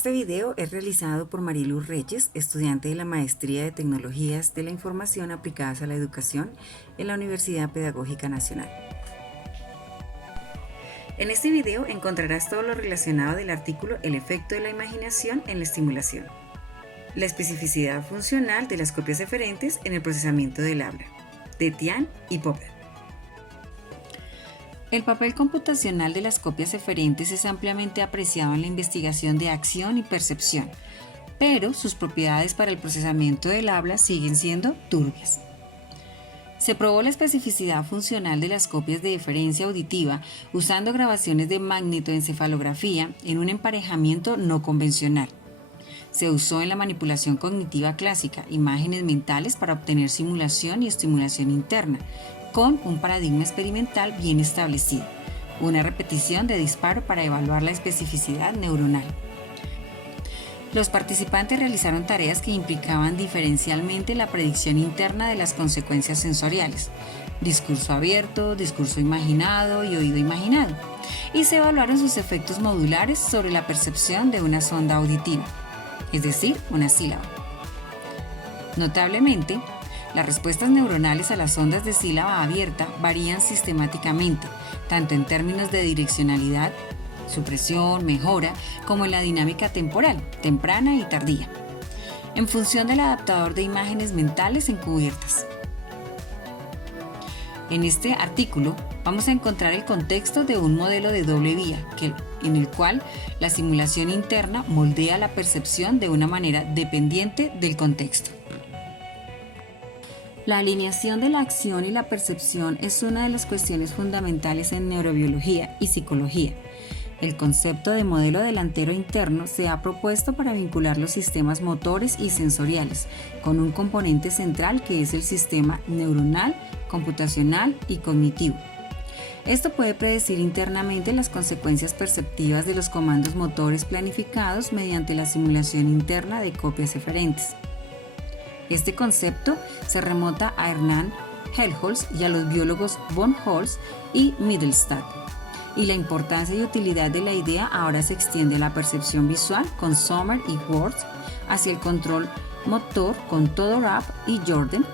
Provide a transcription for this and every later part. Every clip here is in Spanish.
Este video es realizado por Mariluz Reyes, estudiante de la Maestría de Tecnologías de la Información aplicadas a la Educación en la Universidad Pedagógica Nacional. En este video encontrarás todo lo relacionado del artículo El efecto de la imaginación en la estimulación, la especificidad funcional de las copias eferentes en el procesamiento del habla, de Tian y Popper. El papel computacional de las copias eferentes es ampliamente apreciado en la investigación de acción y percepción, pero sus propiedades para el procesamiento del habla siguen siendo turbias. Se probó la especificidad funcional de las copias de eferencia auditiva usando grabaciones de magnetoencefalografía en un emparejamiento no convencional. Se usó en la manipulación cognitiva clásica imágenes mentales para obtener simulación y estimulación interna, con un paradigma experimental bien establecido, una repetición de disparo para evaluar la especificidad neuronal. Los participantes realizaron tareas que implicaban diferencialmente la predicción interna de las consecuencias sensoriales, discurso abierto, discurso imaginado y oído imaginado, y se evaluaron sus efectos modulares sobre la percepción de una sonda auditiva, es decir, una sílaba. Notablemente, las respuestas neuronales a las ondas de sílaba abierta varían sistemáticamente, tanto en términos de direccionalidad, supresión, mejora, como en la dinámica temporal, temprana y tardía, en función del adaptador de imágenes mentales encubiertas. En este artículo vamos a encontrar el contexto de un modelo de doble vía, en el cual la simulación interna moldea la percepción de una manera dependiente del contexto. La alineación de la acción y la percepción es una de las cuestiones fundamentales en neurobiología y psicología. El concepto de modelo delantero interno se ha propuesto para vincular los sistemas motores y sensoriales, con un componente central que es el sistema neuronal, computacional y cognitivo. Esto puede predecir internamente las consecuencias perceptivas de los comandos motores planificados mediante la simulación interna de copias eferentes. Este concepto se remonta a Hernán Helmholtz y a los biólogos von Holst y Mittelstadt, y la importancia y utilidad de la idea ahora se extiende a la percepción visual con Sommer y Worth, hacia el control motor con Todorov y Jordan,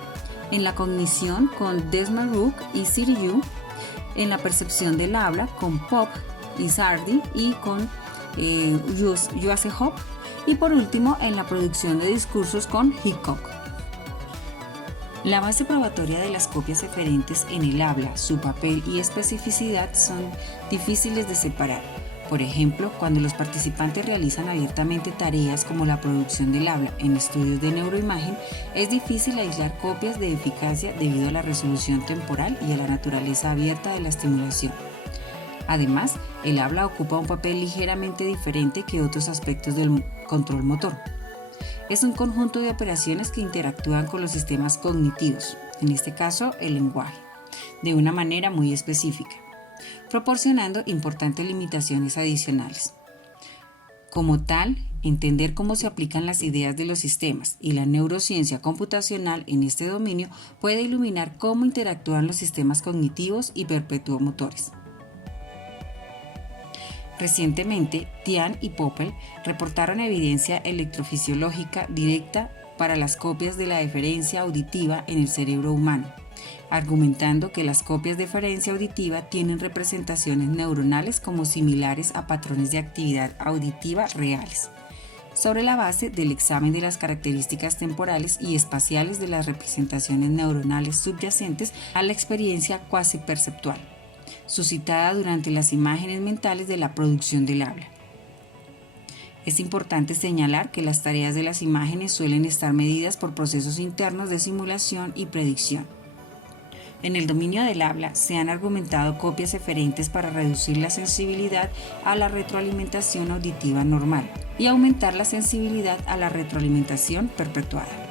en la cognición con Desmarrook y Siriu, en la percepción del habla con Pop y Sardi y con Joasehop, y por último en la producción de discursos con Hickok. La base probatoria de las copias eferentes en el habla, su papel y especificidad son difíciles de separar. Por ejemplo, cuando los participantes realizan abiertamente tareas como la producción del habla en estudios de neuroimagen, es difícil aislar copias de eficacia debido a la resolución temporal y a la naturaleza abierta de la estimulación. Además, el habla ocupa un papel ligeramente diferente que otros aspectos del control motor. Es un conjunto de operaciones que interactúan con los sistemas cognitivos, en este caso el lenguaje, de una manera muy específica, proporcionando importantes limitaciones adicionales. Como tal, entender cómo se aplican las ideas de los sistemas y la neurociencia computacional en este dominio puede iluminar cómo interactúan los sistemas cognitivos y perpetuomotores. Recientemente, Tian y Popper reportaron evidencia electrofisiológica directa para las copias de la eferencia auditiva en el cerebro humano, argumentando que las copias de eferencia auditiva tienen representaciones neuronales como similares a patrones de actividad auditiva reales, sobre la base del examen de las características temporales y espaciales de las representaciones neuronales subyacentes a la experiencia cuasi perceptual, suscitada durante las imágenes mentales de la producción del habla. Es importante señalar que las tareas de las imágenes suelen estar medidas por procesos internos de simulación y predicción. En el dominio del habla se han argumentado copias eferentes para reducir la sensibilidad a la retroalimentación auditiva normal y aumentar la sensibilidad a la retroalimentación perpetuada.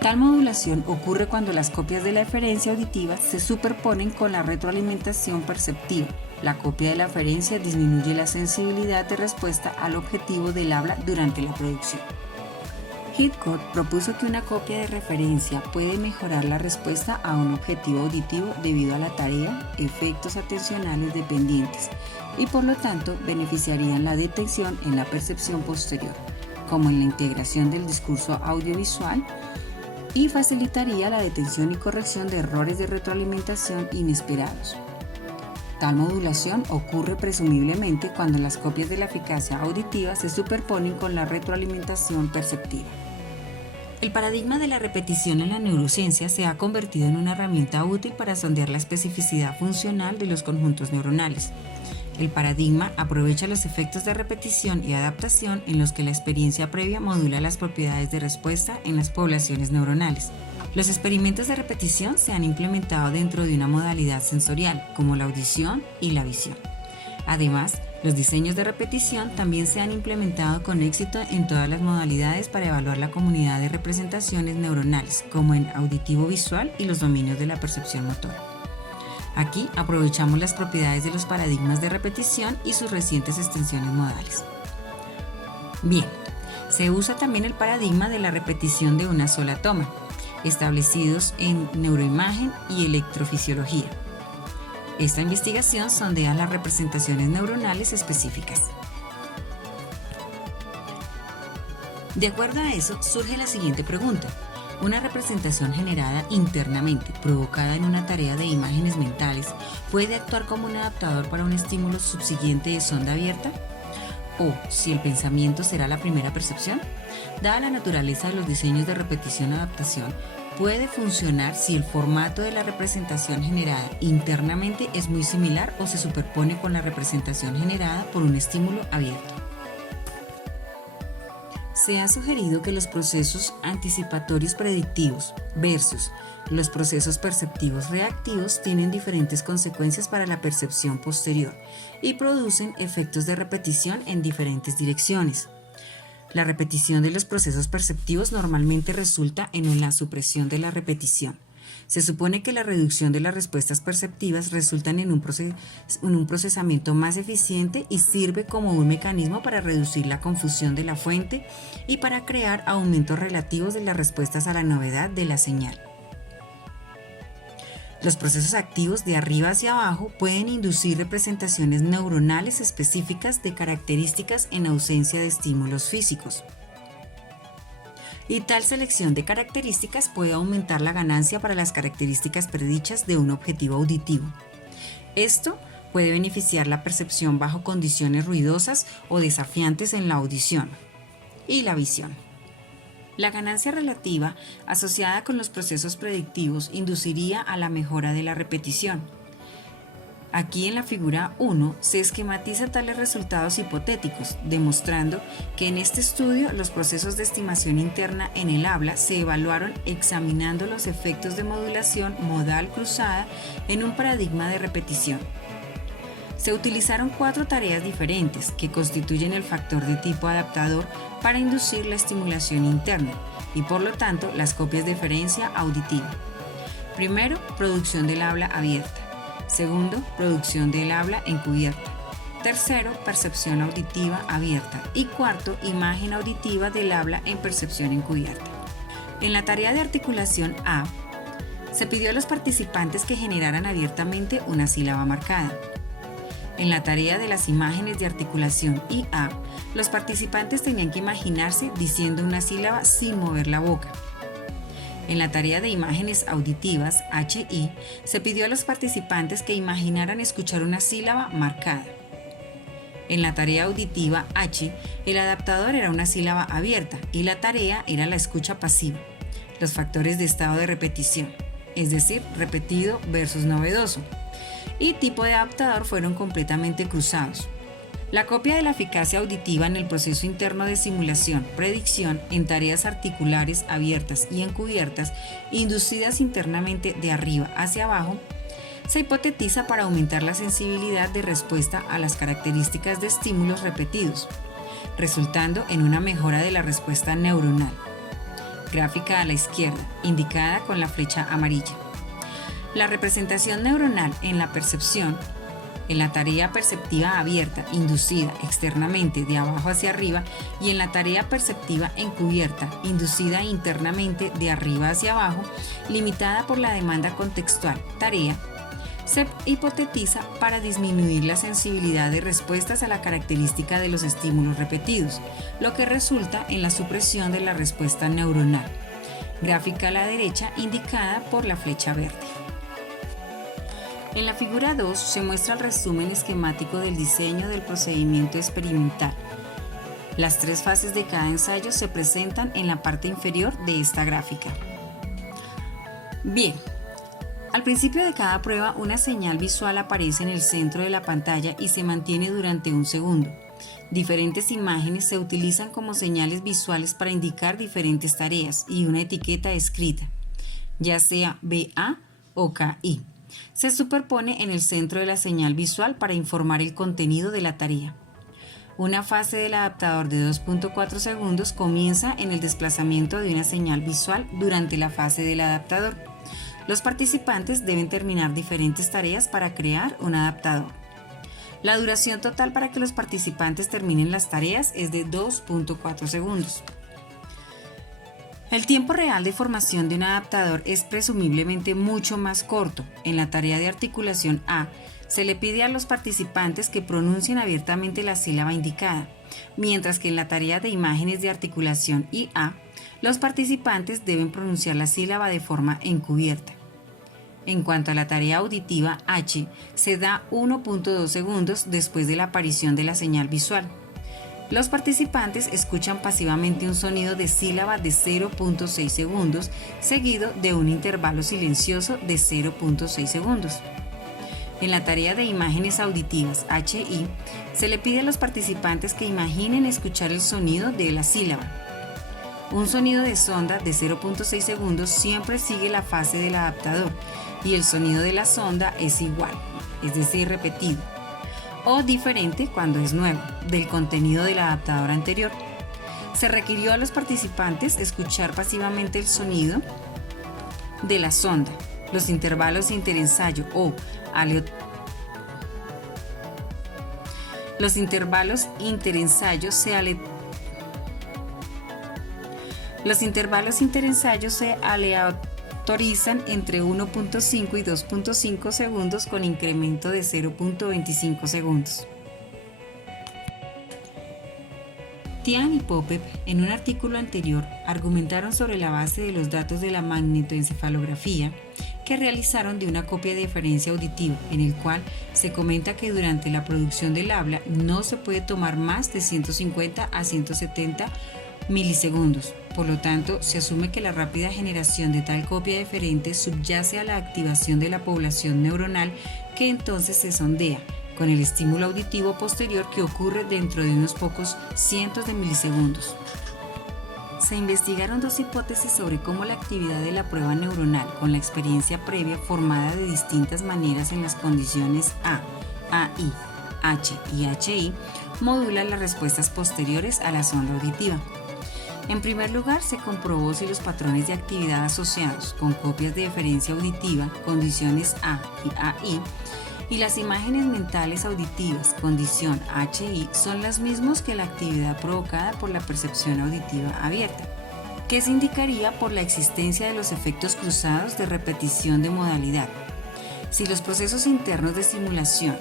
Tal modulación ocurre cuando las copias de la eferencia auditiva se superponen con la retroalimentación perceptiva. La copia de la eferencia disminuye la sensibilidad de respuesta al objetivo del habla durante la producción. Hickok propuso que una copia de referencia puede mejorar la respuesta a un objetivo auditivo debido a la tarea, efectos atencionales dependientes y por lo tanto beneficiarían la detección en la percepción posterior, como en la integración del discurso audiovisual, y facilitaría la detención y corrección de errores de retroalimentación inesperados. Tal modulación ocurre presumiblemente cuando las copias de la eficacia auditiva se superponen con la retroalimentación perceptiva. El paradigma de la repetición en la neurociencia se ha convertido en una herramienta útil para sondear la especificidad funcional de los conjuntos neuronales. El paradigma aprovecha los efectos de repetición y adaptación en los que la experiencia previa modula las propiedades de respuesta en las poblaciones neuronales. Los experimentos de repetición se han implementado dentro de una modalidad sensorial, como la audición y la visión. Además, los diseños de repetición también se han implementado con éxito en todas las modalidades para evaluar la comunidad de representaciones neuronales, como en auditivo visual y los dominios de la percepción motora. Aquí aprovechamos las propiedades de los paradigmas de repetición y sus recientes extensiones modales. Bien, se usa también el paradigma de la repetición de una sola toma, establecidos en neuroimagen y electrofisiología. Esta investigación sondea las representaciones neuronales específicas. De acuerdo a eso, surge la siguiente pregunta. ¿Una representación generada internamente, provocada en una tarea de imágenes mentales, puede actuar como un adaptador para un estímulo subsiguiente de sonda abierta? ¿O si el pensamiento será la primera percepción? Dada la naturaleza de los diseños de repetición-adaptación, puede funcionar si el formato de la representación generada internamente es muy similar o se superpone con la representación generada por un estímulo abierto. Se ha sugerido que los procesos anticipatorios predictivos versus los procesos perceptivos reactivos tienen diferentes consecuencias para la percepción posterior y producen efectos de repetición en diferentes direcciones. La repetición de los procesos perceptivos normalmente resulta en la supresión de la repetición. Se supone que la reducción de las respuestas perceptivas resultan en un procesamiento más eficiente y sirve como un mecanismo para reducir la confusión de la fuente y para crear aumentos relativos de las respuestas a la novedad de la señal. Los procesos activos de arriba hacia abajo pueden inducir representaciones neuronales específicas de características en ausencia de estímulos físicos. Y tal selección de características puede aumentar la ganancia para las características predichas de un objetivo auditivo. Esto puede beneficiar la percepción bajo condiciones ruidosas o desafiantes en la audición y la visión. La ganancia relativa asociada con los procesos predictivos induciría a la mejora de la repetición. Aquí en la figura 1 se esquematiza tales resultados hipotéticos, demostrando que en este estudio los procesos de estimación interna en el habla se evaluaron examinando los efectos de modulación modal cruzada en un paradigma de repetición. Se utilizaron 4 tareas diferentes que constituyen el factor de tipo adaptador para inducir la estimulación interna y por lo tanto las copias de diferencia auditiva. Primero, producción del habla abierta. Segundo, producción del habla encubierta. Tercero, percepción auditiva abierta. Y cuarto, imagen auditiva del habla en percepción encubierta. En la tarea de articulación A, se pidió a los participantes que generaran abiertamente una sílaba marcada. En la tarea de las imágenes de articulación IA, los participantes tenían que imaginarse diciendo una sílaba sin mover la boca. En la tarea de imágenes auditivas, HI, se pidió a los participantes que imaginaran escuchar una sílaba marcada. En la tarea auditiva H, el adaptador era una sílaba abierta y la tarea era la escucha pasiva. Los factores de estado de repetición, es decir, repetido versus novedoso, y tipo de adaptador fueron completamente cruzados. La copia de la eficacia auditiva en el proceso interno de simulación, predicción en tareas articulares abiertas y encubiertas, inducidas internamente de arriba hacia abajo, se hipotetiza para aumentar la sensibilidad de respuesta a las características de estímulos repetidos, resultando en una mejora de la respuesta neuronal. Gráfica a la izquierda, indicada con la flecha amarilla. La representación neuronal en la percepción, en la tarea perceptiva abierta inducida externamente de abajo hacia arriba y en la tarea perceptiva encubierta inducida internamente de arriba hacia abajo, limitada por la demanda contextual tarea, Se hipotetiza para disminuir la sensibilidad de respuestas a la característica de los estímulos repetidos, lo que resulta en la supresión de la respuesta neuronal. Gráfica a la derecha indicada por la flecha verde. En la figura 2 se muestra el resumen esquemático del diseño del procedimiento experimental. Las 3 fases de cada ensayo se presentan en la parte inferior de esta gráfica. Bien, al principio de cada prueba una señal visual aparece en el centro de la pantalla y se mantiene durante un segundo. Diferentes imágenes se utilizan como señales visuales para indicar diferentes tareas y una etiqueta escrita, ya sea BA o KI. Se superpone en el centro de la señal visual para informar el contenido de la tarea. Una fase del adaptador de 2.4 segundos comienza en el desplazamiento de una señal visual durante la fase del adaptador. Los participantes deben terminar diferentes tareas para crear un adaptador. La duración total para que los participantes terminen las tareas es de 2.4 segundos. El tiempo real de formación de un adaptador es presumiblemente mucho más corto. En la tarea de articulación A, se le pide a los participantes que pronuncien abiertamente la sílaba indicada, mientras que en la tarea de imágenes de articulación IA, los participantes deben pronunciar la sílaba de forma encubierta. En cuanto a la tarea auditiva H, se da 1.2 segundos después de la aparición de la señal visual. Los participantes escuchan pasivamente un sonido de sílaba de 0.6 segundos, seguido de un intervalo silencioso de 0.6 segundos. En la tarea de imágenes auditivas HI, se le pide a los participantes que imaginen escuchar el sonido de la sílaba. Un sonido de sonda de 0.6 segundos siempre sigue la fase del adaptador y el sonido de la sonda es igual, es decir, repetido, o diferente cuando es nuevo, del contenido del adaptador anterior. Se requirió a los participantes escuchar pasivamente el sonido de la sonda, los intervalos interensayo o Los intervalos interensayo se aleatorizan entre 1.5 y 2.5 segundos con incremento de 0.25 segundos. Tian y Popep, en un artículo anterior, argumentaron sobre la base de los datos de la magnetoencefalografía que realizaron de una copia de diferencia auditiva, en el cual se comenta que durante la producción del habla no se puede tomar más de 150 a 170 milisegundos. Por lo tanto, se asume que la rápida generación de tal copia diferente subyace a la activación de la población neuronal que entonces se sondea, con el estímulo auditivo posterior que ocurre dentro de unos pocos cientos de milisegundos. Se investigaron 2 hipótesis sobre cómo la actividad de la prueba neuronal con la experiencia previa formada de distintas maneras en las condiciones A, AI, H y HI modula las respuestas posteriores a la sonda auditiva. En primer lugar, se comprobó si los patrones de actividad asociados con copias de diferencia auditiva, condiciones A y AI, y las imágenes mentales auditivas, condición HI, son las mismas que la actividad provocada por la percepción auditiva abierta, que se indicaría por la existencia de los efectos cruzados de repetición de modalidad. Si los procesos internos de simulación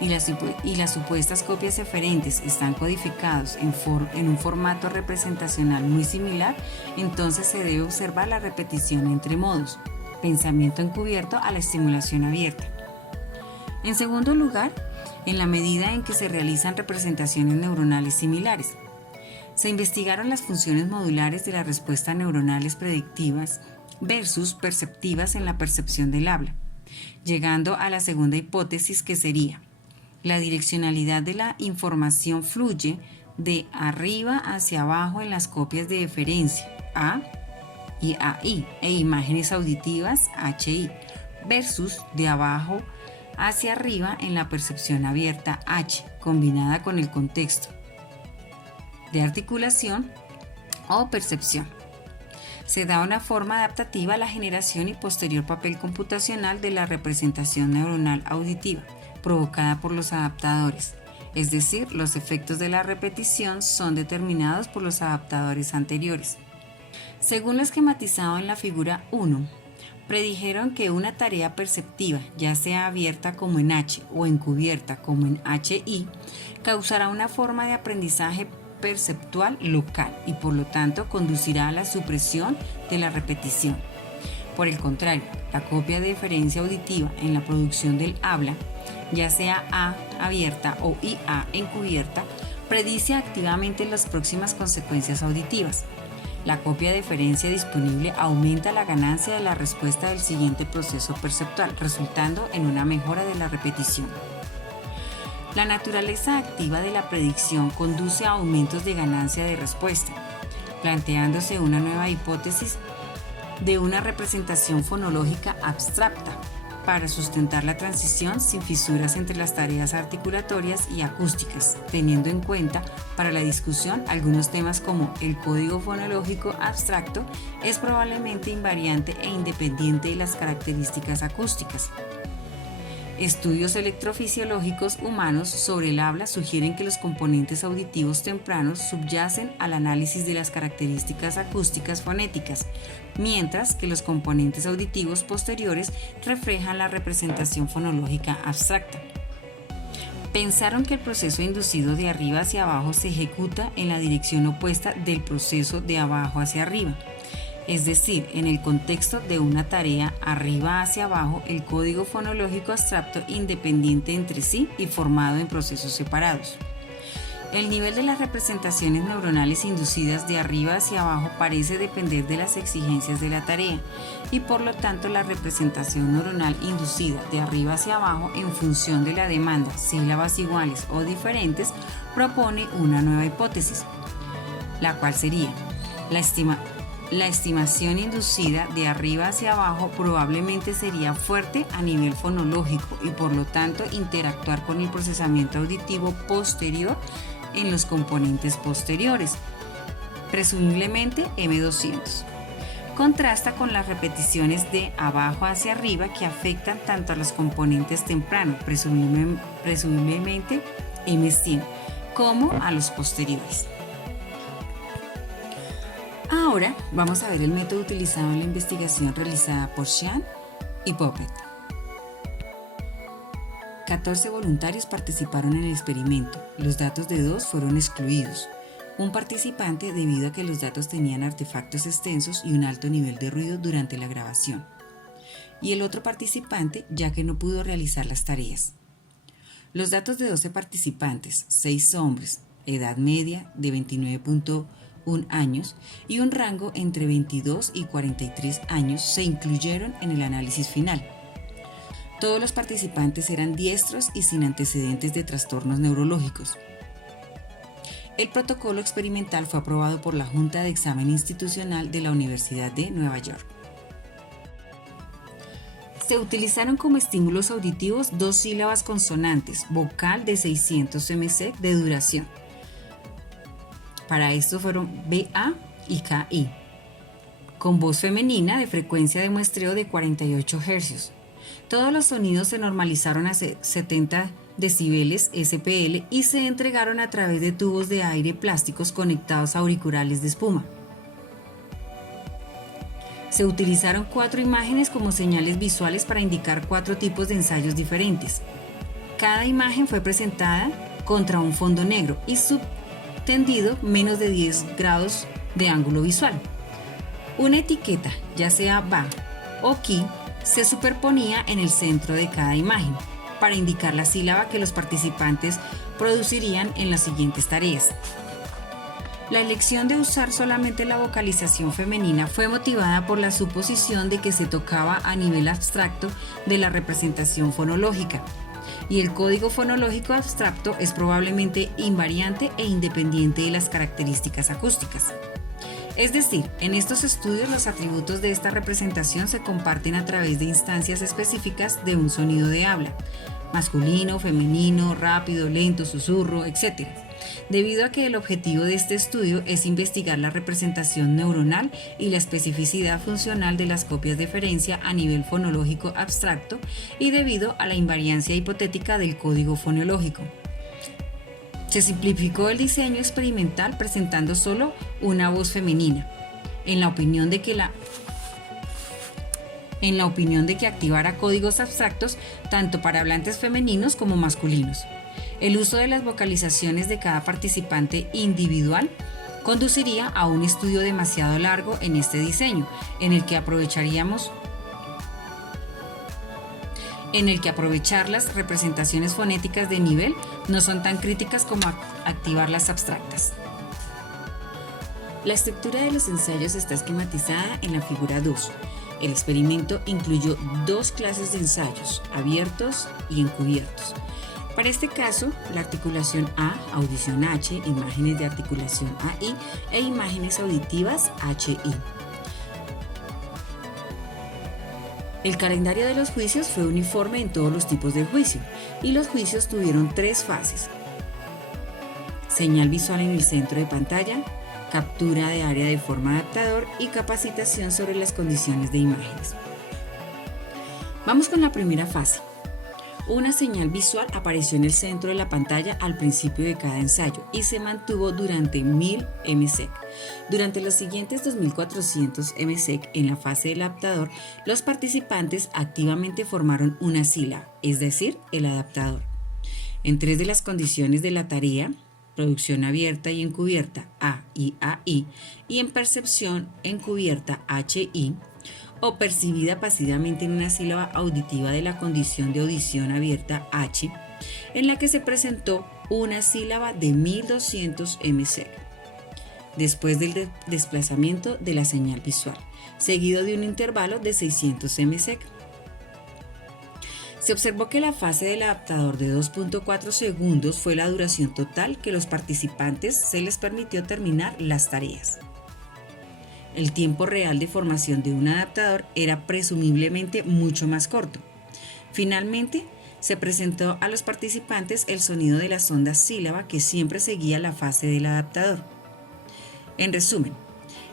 y las supuestas copias eferentes están codificados en un formato representacional muy similar, entonces se debe observar la repetición entre modos, pensamiento encubierto a la estimulación abierta. En segundo lugar, en la medida en que se realizan representaciones neuronales similares, se investigaron las funciones modulares de las respuestas neuronales predictivas versus perceptivas en la percepción del habla, llegando a la segunda hipótesis, que sería: la direccionalidad de la información fluye de arriba hacia abajo en las copias de eferencia A y AI e imágenes auditivas HI versus de abajo hacia arriba en la percepción abierta H, combinada con el contexto de articulación o percepción. Se da una forma adaptativa a la generación y posterior papel computacional de la representación neuronal auditiva provocada por los adaptadores, es decir, los efectos de la repetición son determinados por los adaptadores anteriores. Según lo esquematizado en la figura 1, predijeron que una tarea perceptiva, ya sea abierta como en H o encubierta como en HI, causará una forma de aprendizaje perceptual local y por lo tanto conducirá a la supresión de la repetición. Por el contrario, la copia de diferencia auditiva en la producción del habla, ya sea A abierta o IA encubierta, predice activamente las próximas consecuencias auditivas. La copia de diferencia disponible aumenta la ganancia de la respuesta del siguiente proceso perceptual, resultando en una mejora de la repetición. La naturaleza activa de la predicción conduce a aumentos de ganancia de respuesta, planteándose una nueva hipótesis de una representación fonológica abstracta para sustentar la transición sin fisuras entre las tareas articulatorias y acústicas, teniendo en cuenta para la discusión algunos temas como el código fonológico abstracto es probablemente invariante e independiente de las características acústicas. Estudios electrofisiológicos humanos sobre el habla sugieren que los componentes auditivos tempranos subyacen al análisis de las características acústicas fonéticas, mientras que los componentes auditivos posteriores reflejan la representación fonológica abstracta. Pensaron que el proceso inducido de arriba hacia abajo se ejecuta en la dirección opuesta del proceso de abajo hacia arriba. Es decir, en el contexto de una tarea arriba hacia abajo, el código fonológico abstracto independiente entre sí y formado en procesos separados. El nivel de las representaciones neuronales inducidas de arriba hacia abajo parece depender de las exigencias de la tarea y por lo tanto la representación neuronal inducida de arriba hacia abajo en función de la demanda, sílabas iguales o diferentes, propone una nueva hipótesis, la cual sería la estimación inducida de arriba hacia abajo probablemente sería fuerte a nivel fonológico y por lo tanto interactuar con el procesamiento auditivo posterior en los componentes posteriores, presumiblemente M200. Contrasta con las repeticiones de abajo hacia arriba que afectan tanto a los componentes tempranos, presumiblemente M100, como a los posteriores. Ahora vamos a ver el método utilizado en la investigación realizada por Xian y Puppet. 14 voluntarios participaron en el experimento. Los datos de 2 fueron excluidos. Un participante debido a que los datos tenían artefactos extensos y un alto nivel de ruido durante la grabación. Y el otro participante ya que no pudo realizar las tareas. Los datos de 12 participantes, 6 hombres, edad media de 29.1 años y un rango entre 22 y 43 años se incluyeron en el análisis final. Todos los participantes eran diestros y sin antecedentes de trastornos neurológicos. El protocolo experimental fue aprobado por la Junta de Examen Institucional de la Universidad de Nueva York. Se utilizaron como estímulos auditivos 2 sílabas consonantes, vocal de 600 ms de duración. Para esto fueron BA y KI, con voz femenina de frecuencia de muestreo de 48 Hz. Todos los sonidos se normalizaron a 70 decibeles SPL y se entregaron a través de tubos de aire plásticos conectados a auriculares de espuma. Se utilizaron 4 imágenes como señales visuales para indicar 4 tipos de ensayos diferentes. Cada imagen fue presentada contra un fondo negro y subtendido menos de 10 grados de ángulo visual. Una etiqueta, ya sea BA o KI, se superponía en el centro de cada imagen para indicar la sílaba que los participantes producirían en las siguientes tareas. La elección de usar solamente la vocalización femenina fue motivada por la suposición de que se tocaba a nivel abstracto de la representación fonológica, y el código fonológico abstracto es probablemente invariante e independiente de las características acústicas. Es decir, en estos estudios los atributos de esta representación se comparten a través de instancias específicas de un sonido de habla, masculino, femenino, rápido, lento, susurro, etc. Debido a que el objetivo de este estudio es investigar la representación neuronal y la especificidad funcional de las copias de diferencia a nivel fonológico abstracto y debido a la invariancia hipotética del código fonológico. Se simplificó el diseño experimental presentando solo una voz femenina, en la opinión de que la en la opinión de que activara códigos abstractos tanto para hablantes femeninos como masculinos. El uso de las vocalizaciones de cada participante individual conduciría a un estudio demasiado largo en este diseño, en el que aprovechar las representaciones fonéticas de nivel no son tan críticas como activar las abstractas. La estructura de los ensayos está esquematizada en la figura 2. El experimento incluyó dos clases de ensayos, abiertos y encubiertos. Para este caso, la articulación A, audición H, imágenes de articulación AI e imágenes auditivas HI. El calendario de los juicios fue uniforme en todos los tipos de juicio y los juicios tuvieron 3 fases: señal visual en el centro de pantalla, captura de área de forma adaptador y capacitación sobre las condiciones de imágenes. Vamos con la primera fase. Una señal visual apareció en el centro de la pantalla al principio de cada ensayo y se mantuvo durante 1000 ms. Durante los siguientes 2400 ms en la fase del adaptador, los participantes activamente formaron una sílaba, es decir, el adaptador. En 3 de las condiciones de la tarea, producción abierta y encubierta A y AI, y en percepción encubierta HI, o percibida pasivamente en una sílaba auditiva de la condición de audición abierta H, en la que se presentó una sílaba de 1200 ms, después del desplazamiento de la señal visual, seguido de un intervalo de 600 ms. Se observó que la fase del adaptador de 2.4 segundos fue la duración total que los participantes se les permitió terminar las tareas. El tiempo real de formación de un adaptador era presumiblemente mucho más corto. Finalmente, se presentó a los participantes el sonido de la sonda sílaba que siempre seguía la fase del adaptador. En resumen,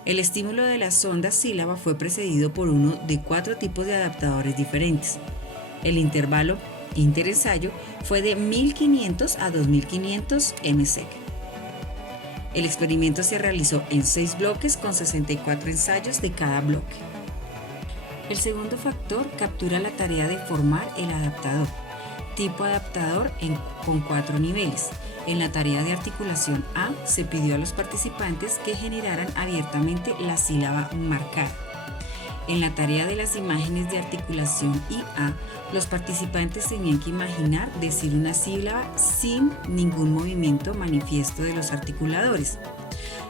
el estímulo de la sonda sílaba fue precedido por uno de 4 tipos de adaptadores diferentes. El intervalo interensayo fue de 1500 a 2500 ms. El experimento se realizó en 6 bloques con 64 ensayos de cada bloque. El segundo factor captura la tarea de formar el adaptador, tipo adaptador con 4 niveles. En la tarea de articulación A se pidió a los participantes que generaran abiertamente la sílaba marcada. En la tarea de las imágenes de articulación IA, los participantes tenían que imaginar decir una sílaba sin ningún movimiento manifiesto de los articuladores.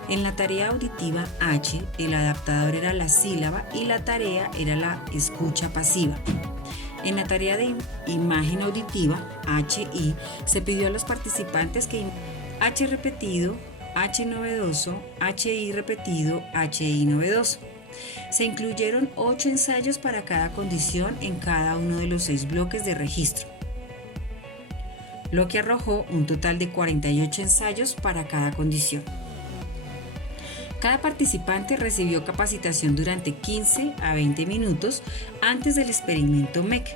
En la tarea auditiva H, el adaptador era la sílaba y la tarea era la escucha pasiva. En la tarea de imagen auditiva HI, se pidió a los participantes que H repetido, H novedoso, HI repetido, HI novedoso. Se incluyeron 8 ensayos para cada condición en cada uno de los 6 bloques de registro, lo que arrojó un total de 48 ensayos para cada condición. Cada participante recibió capacitación durante 15 a 20 minutos antes del experimento MEC,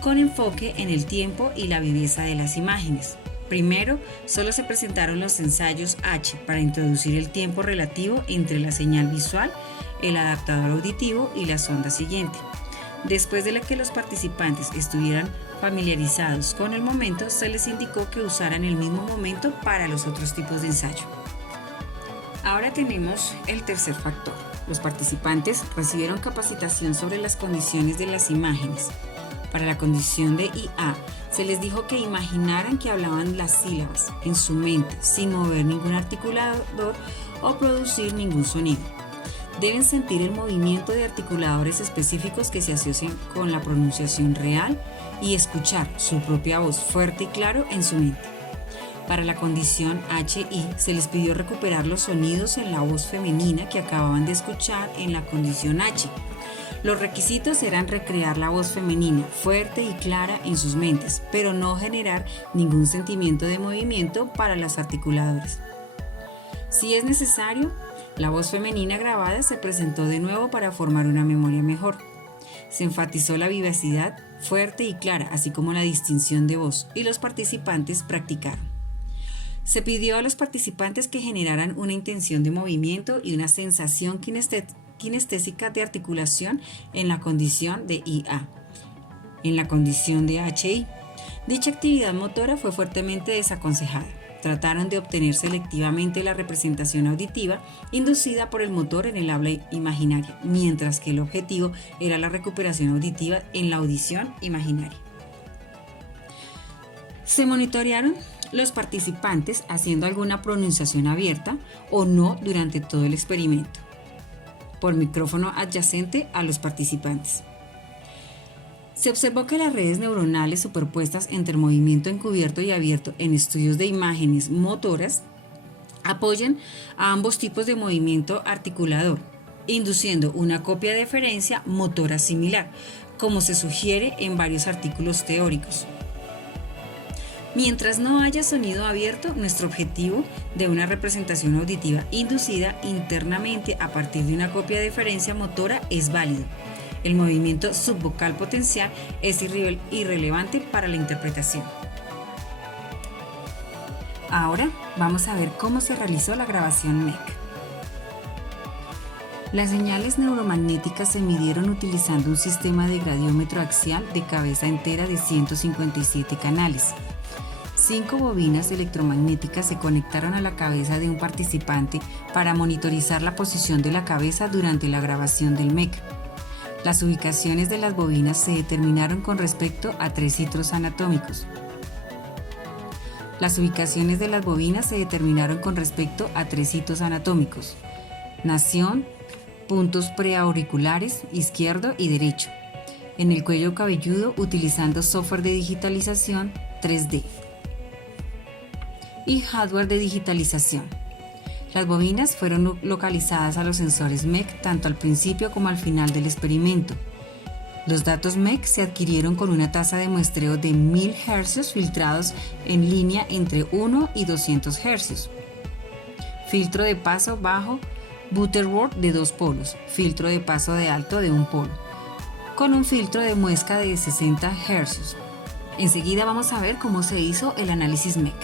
con enfoque en el tiempo y la viveza de las imágenes. Primero, solo se presentaron los ensayos H para introducir el tiempo relativo entre la señal visual, el adaptador auditivo y la sonda siguiente. Después de que los participantes estuvieran familiarizados con el momento, se les indicó que usaran el mismo momento para los otros tipos de ensayo. Ahora tenemos el tercer factor. Los participantes recibieron capacitación sobre las condiciones de las imágenes. Para la condición de IA, se les dijo que imaginaran que hablaban las sílabas en su mente sin mover ningún articulador o producir ningún sonido. Deben sentir el movimiento de articuladores específicos que se asocian con la pronunciación real y escuchar su propia voz fuerte y claro en su mente. Para la condición HI, se les pidió recuperar los sonidos en la voz femenina que acababan de escuchar en la condición H. Los requisitos eran recrear la voz femenina fuerte y clara en sus mentes, pero no generar ningún sentimiento de movimiento para los articuladores. Si es necesario, la voz femenina grabada se presentó de nuevo para formar una memoria mejor. Se enfatizó la vivacidad fuerte y clara, así como la distinción de voz, y los participantes practicaron. Se pidió a los participantes que generaran una intención de movimiento y una sensación kinestésica de articulación en la condición de IA. En la condición de HI, dicha actividad motora fue fuertemente desaconsejada. Trataron de obtener selectivamente la representación auditiva inducida por el motor en el habla imaginaria, mientras que el objetivo era la recuperación auditiva en la audición imaginaria. Se monitorearon los participantes haciendo alguna pronunciación abierta o no durante todo el experimento, por micrófono adyacente a los participantes. Se observó que las redes neuronales superpuestas entre el movimiento encubierto y abierto en estudios de imágenes motoras apoyan a ambos tipos de movimiento articulador, induciendo una copia de deferencia motora similar, como se sugiere en varios artículos teóricos. Mientras no haya sonido abierto, nuestro objetivo de una representación auditiva inducida internamente a partir de una copia de deferencia motora es válido. El movimiento subvocal potencial es irrelevante para la interpretación. Ahora vamos a ver cómo se realizó la grabación MEC. Las señales neuromagnéticas se midieron utilizando un sistema de gradiómetro axial de cabeza entera de 157 canales. 5 bobinas electromagnéticas se conectaron a la cabeza de un participante para monitorizar la posición de la cabeza durante la grabación del MEC. Las ubicaciones de las bobinas se determinaron con respecto a 3 sitios anatómicos. Nación, puntos preauriculares izquierdo y derecho. En el cuello cabelludo utilizando software de digitalización 3D. Y hardware de digitalización. Las bobinas fueron localizadas a los sensores MEC tanto al principio como al final del experimento. Los datos MEC se adquirieron con una tasa de muestreo de 1000 Hz filtrados en línea entre 1 y 200 Hz. Filtro de paso bajo Butterworth de 2 polos, filtro de paso de alto de 1 polo, con un filtro de muesca de 60 Hz. Enseguida vamos a ver cómo se hizo el análisis MEC.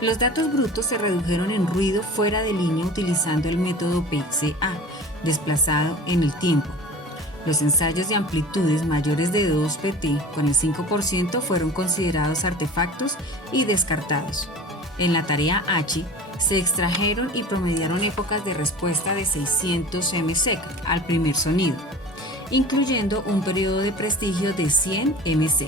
Los datos brutos se redujeron en ruido fuera de línea utilizando el método PCA, desplazado en el tiempo. Los ensayos de amplitudes mayores de 2 pt con el 5% fueron considerados artefactos y descartados. En la tarea H, se extrajeron y promediaron épocas de respuesta de 600 ms al primer sonido, incluyendo un periodo de prestigio de 100 ms,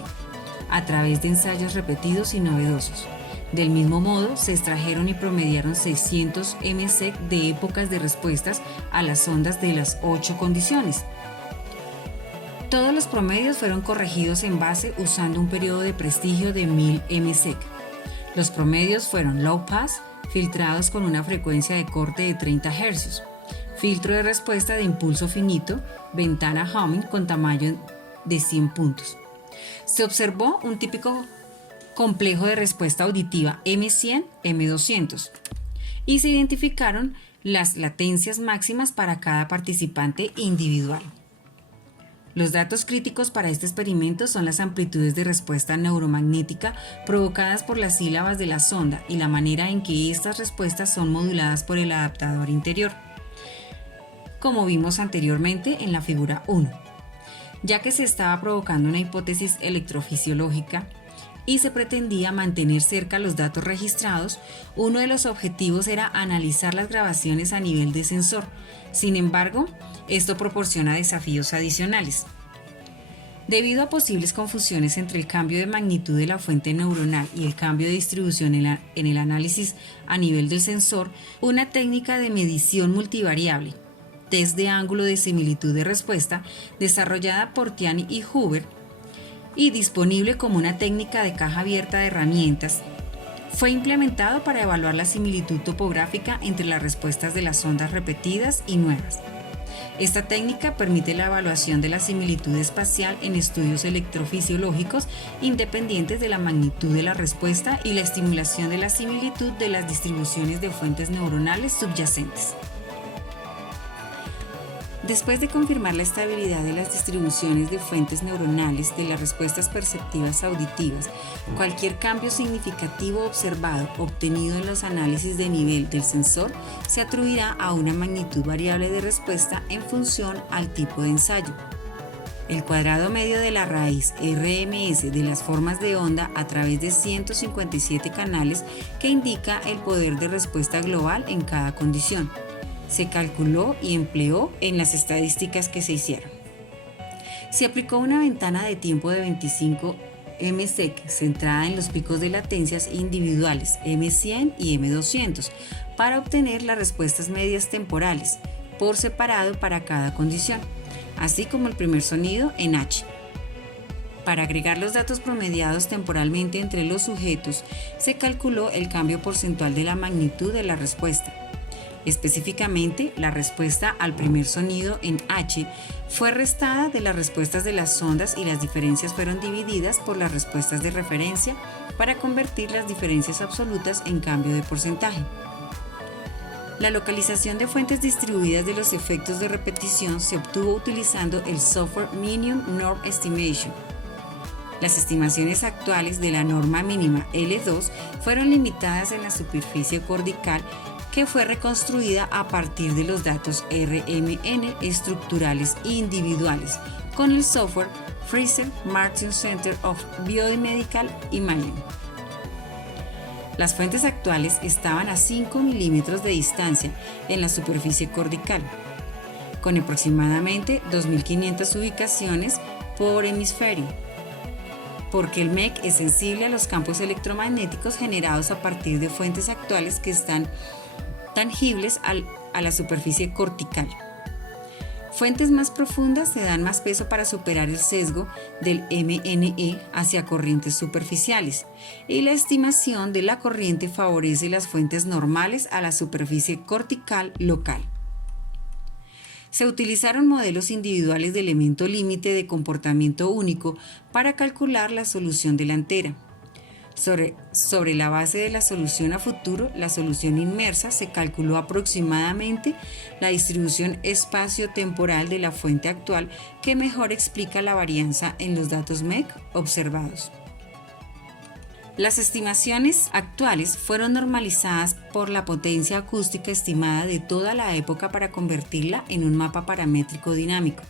a través de ensayos repetidos y novedosos. Del mismo modo, se extrajeron y promediaron 600 ms de épocas de respuestas a las ondas de las 8 condiciones. Todos los promedios fueron corregidos en base usando un periodo de prestigio de 1000 ms. Los promedios fueron low pass, filtrados con una frecuencia de corte de 30 Hz, filtro de respuesta de impulso finito, ventana Hamming con tamaño de 100 puntos. Se observó un típico complejo de respuesta auditiva M100, M200 y se identificaron las latencias máximas para cada participante individual. Los datos críticos para este experimento son las amplitudes de respuesta neuromagnética provocadas por las sílabas de la sonda y la manera en que estas respuestas son moduladas por el adaptador interior, como vimos anteriormente en la figura 1. Ya que se estaba provocando una hipótesis electrofisiológica y se pretendía mantener cerca los datos registrados, uno de los objetivos era analizar las grabaciones a nivel de sensor. Sin embargo, esto proporciona desafíos adicionales. Debido a posibles confusiones entre el cambio de magnitud de la fuente neuronal y el cambio de distribución en el análisis a nivel del sensor, una técnica de medición multivariable, test de ángulo de similitud de respuesta, desarrollada por Tiani y Huber, y disponible como una técnica de caja abierta de herramientas, fue implementado para evaluar la similitud topográfica entre las respuestas de las ondas repetidas y nuevas. Esta técnica permite la evaluación de la similitud espacial en estudios electrofisiológicos independientes de la magnitud de la respuesta y la estimulación de la similitud de las distribuciones de fuentes neuronales subyacentes. Después de confirmar la estabilidad de las distribuciones de fuentes neuronales de las respuestas perceptivas auditivas, cualquier cambio significativo observado obtenido en los análisis de nivel del sensor se atribuirá a una magnitud variable de respuesta en función al tipo de ensayo. El cuadrado medio de la raíz RMS de las formas de onda a través de 157 canales que indica el poder de respuesta global en cada condición. Se calculó y empleó en las estadísticas que se hicieron. Se aplicó una ventana de tiempo de 25 msec centrada en los picos de latencias individuales M100 y M200 para obtener las respuestas medias temporales por separado para cada condición, así como el primer sonido en H. Para agregar los datos promediados temporalmente entre los sujetos, se calculó el cambio porcentual de la magnitud de la respuesta. Específicamente, la respuesta al primer sonido en H fue restada de las respuestas de las ondas y las diferencias fueron divididas por las respuestas de referencia para convertir las diferencias absolutas en cambio de porcentaje. La localización de fuentes distribuidas de los efectos de repetición se obtuvo utilizando el software Minimum Norm Estimation. Las estimaciones actuales de la norma mínima L2 fueron limitadas en la superficie cortical que fue reconstruida a partir de los datos RMN estructurales individuales con el software Fraser Martin Center of Biomedical Imaging. Las fuentes actuales estaban a 5 milímetros de distancia en la superficie cortical, con aproximadamente 2.500 ubicaciones por hemisferio, porque el MEC es sensible a los campos electromagnéticos generados a partir de fuentes actuales que están tangibles a la superficie cortical. Fuentes más profundas se dan más peso para superar el sesgo del MNE hacia corrientes superficiales, y la estimación de la corriente favorece las fuentes normales a la superficie cortical local. Se utilizaron modelos individuales de elemento límite de comportamiento único para calcular la solución delantera. Sobre la base de la solución a futuro, la solución inmersa, se calculó aproximadamente la distribución espacio-temporal de la fuente actual que mejor explica la varianza en los datos MEC observados. Las estimaciones actuales fueron normalizadas por la potencia acústica estimada de toda la época para convertirla en un mapa paramétrico dinámico.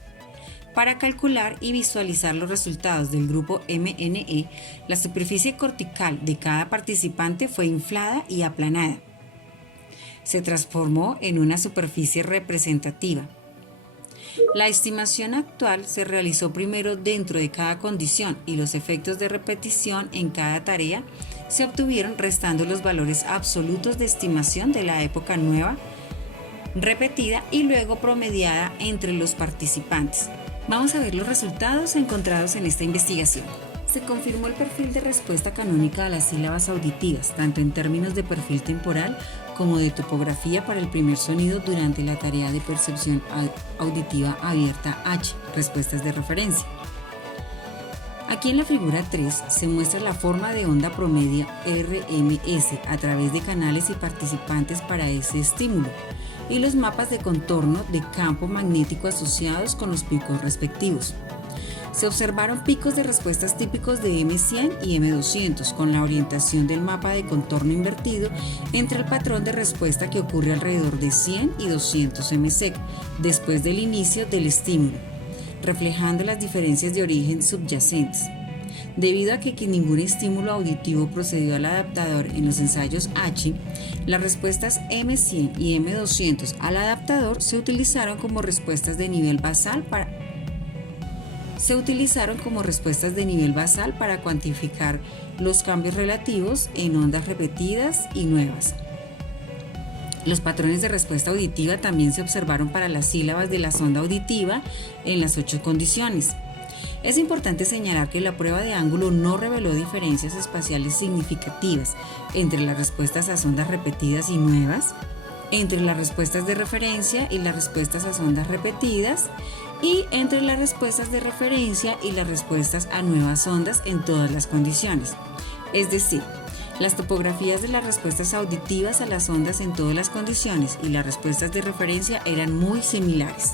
Para calcular y visualizar los resultados del grupo MNE, la superficie cortical de cada participante fue inflada y aplanada. Se transformó en una superficie representativa. La estimación actual se realizó primero dentro de cada condición y los efectos de repetición en cada tarea se obtuvieron restando los valores absolutos de estimación de la época nueva, repetida y luego promediada entre los participantes. Vamos a ver los resultados encontrados en esta investigación. Se confirmó el perfil de respuesta canónica a las sílabas auditivas, tanto en términos de perfil temporal como de topografía para el primer sonido durante la tarea de percepción auditiva abierta H, respuestas de referencia. Aquí en la figura 3 se muestra la forma de onda promedia RMS a través de canales y participantes para ese estímulo, y los mapas de contorno de campo magnético asociados con los picos respectivos. Se observaron picos de respuestas típicos de M100 y M200 con la orientación del mapa de contorno invertido entre el patrón de respuesta que ocurre alrededor de 100 y 200 msec después del inicio del estímulo, reflejando las diferencias de origen subyacentes. Debido a que ningún estímulo auditivo procedió al adaptador en los ensayos H, las respuestas M100 y M200 al adaptador se utilizaron como respuestas de nivel basal para cuantificar los cambios relativos en ondas repetidas y nuevas. Los patrones de respuesta auditiva también se observaron para las sílabas de la sonda auditiva en las 8 condiciones. Es importante señalar que la prueba de ángulo no reveló diferencias espaciales significativas entre las respuestas a sondas repetidas y nuevas, entre las respuestas de referencia y las respuestas a sondas repetidas, y entre las respuestas de referencia y las respuestas a nuevas ondas en todas las condiciones. Es decir, las topografías de las respuestas auditivas a las ondas en todas las condiciones y las respuestas de referencia eran muy similares.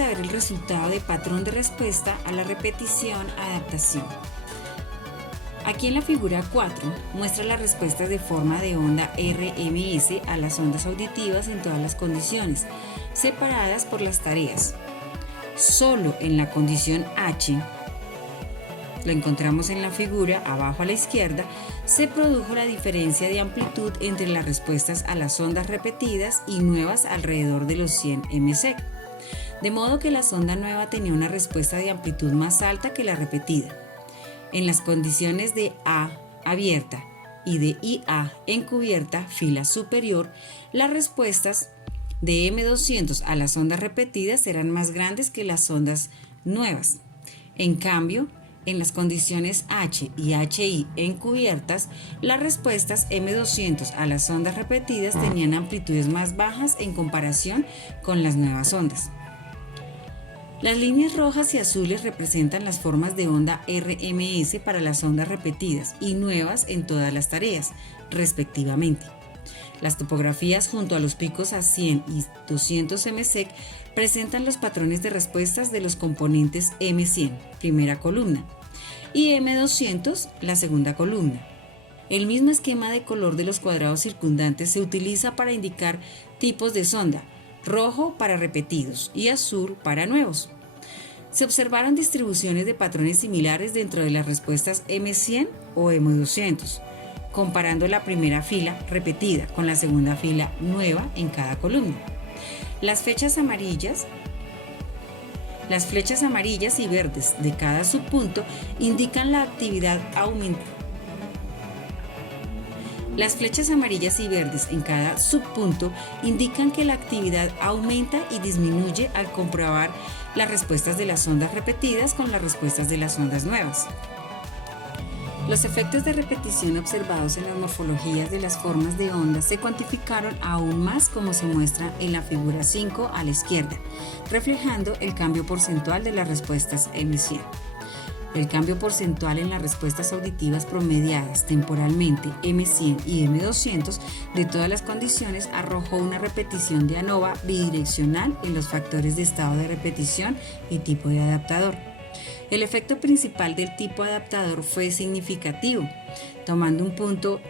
a ver el resultado de patrón de respuesta a la repetición adaptación. Aquí en la figura 4 muestra las respuestas de forma de onda RMS a las ondas auditivas en todas las condiciones, separadas por las tareas. Solo en la condición H, la encontramos en la figura abajo a la izquierda, se produjo la diferencia de amplitud entre las respuestas a las ondas repetidas y nuevas alrededor de los 100 ms, de modo que la sonda nueva tenía una respuesta de amplitud más alta que la repetida. En las condiciones de A abierta y de IA encubierta, fila superior, las respuestas de M200 a las ondas repetidas eran más grandes que las ondas nuevas. En cambio, en las condiciones H y HI encubiertas, las respuestas M200 a las ondas repetidas tenían amplitudes más bajas en comparación con las nuevas ondas. Las líneas rojas y azules representan las formas de onda RMS para las ondas repetidas y nuevas en todas las tareas, respectivamente. Las topografías junto a los picos a 100 y 200 msec presentan los patrones de respuestas de los componentes M100, primera columna, y M200, la segunda columna. El mismo esquema de color de los cuadrados circundantes se utiliza para indicar tipos de sonda, rojo para repetidos y azul para nuevos. Se observaron distribuciones de patrones similares dentro de las respuestas M100 o M200, comparando la primera fila repetida con la segunda fila nueva en cada columna. Las flechas amarillas y verdes de cada subpunto indican la actividad aumentada. Las flechas amarillas y verdes en cada subpunto indican que la actividad aumenta y disminuye al comprobar las respuestas de las ondas repetidas con las respuestas de las ondas nuevas. Los efectos de repetición observados en las morfologías de las formas de ondas se cuantificaron aún más, como se muestra en la figura 5 a la izquierda, reflejando el cambio porcentual de las respuestas M100. El cambio porcentual en las respuestas auditivas promediadas temporalmente M100 y M200 de todas las condiciones arrojó una repetición de ANOVA bidireccional en los factores de estado de repetición y tipo de adaptador. El efecto principal del tipo adaptador fue significativo, tomando un punto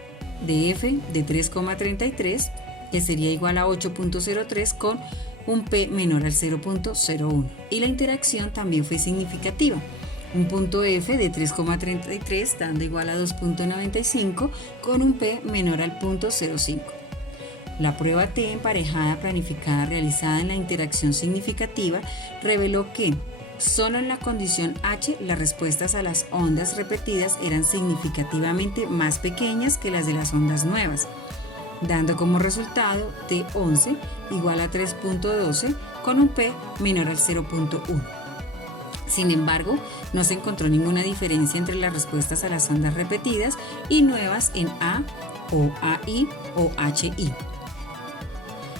de F de 3,33, que sería igual a 8.03 con un P menor al 0.01, y la interacción también fue significativa. Un punto F de 3,33 dando igual a 2.95 con un P menor al 0.05. La prueba T emparejada planificada realizada en la interacción significativa reveló que solo en la condición H las respuestas a las ondas repetidas eran significativamente más pequeñas que las de las ondas nuevas, dando como resultado T11 igual a 3.12 con un P menor al 0.1. Sin embargo, no se encontró ninguna diferencia entre las respuestas a las ondas repetidas y nuevas en A o AI o HI.